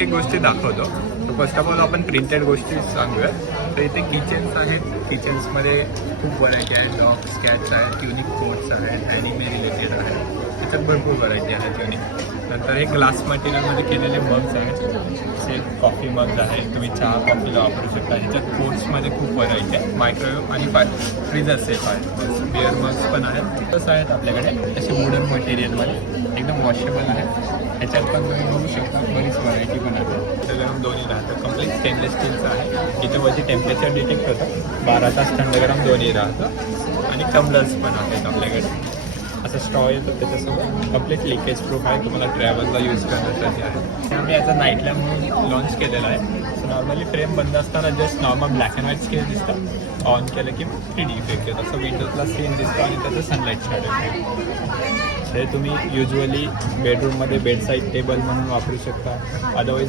एक गोष्टी दाखवतो. तर फर्स्ट ऑफ ऑल आपण प्रिंटेड गोष्टी सांगूया. तर इथे किचन्स आहेत. किचन्समध्ये खूप व्हरायटी आहे. डॉग स्कॅच आहे, युनिक कोट्स आहेत, ॲनिमे रिलेटेड आहे. त्याच्यात भरपूर व्हरायटी आहेत युनिक. नंतर हे ग्लास मटेरियलमध्ये केलेले मग्स आहेत. असे कॉफी मग्स आहे, तुम्ही चहा कॉफीला वापरू शकता. ह्याच्यात कोट्समध्ये खूप व्हरायटी आहे. मायक्रोवेव्ह आणि फ्रीजर सेफ आहे. बिअर मग्स पण आहेत. तसं आहेत आपल्याकडे असे वुडन मटेरियलमध्ये एकदम वॉशेबल आहे. ह्याच्यात पण तुम्ही बघू शकता बरीच व्हरायटी पण आहे. तर गरम दोन्ही राहतं. कम्प्लीट स्टेनलेस स्टीलचं आहे. इथे वरती टेम्परेचर डिटेक्ट होतं. 12 तास थंड गरम दोन्ही राहतं. आणि टम्बलर्स पण आहेत आपल्याकडे. असं स्ट्रॉ येतो त्याच्यासोबत. कम्प्लीट लिकेज प्रूफ आहे. तुम्हाला ट्रॅव्हलला यूज करण्यासाठी आहे. आम्ही ॲज अ नाईट लॅम्प म्हणून लॉन्च केलेला आहे. सो नॉर्मली फ्रेम बंद असताना just normal black and white screen दिसतं. ऑन केलं की 3D इफेक्ट येतो. असं विंडोजला स्क्रीन दिसतो आणि त्याचं सनलाईट शॅडो येतो. हे तुम्ही युजली बेडरूममध्ये बेडसाईड टेबल म्हणून वापरू शकता. अदरवाईज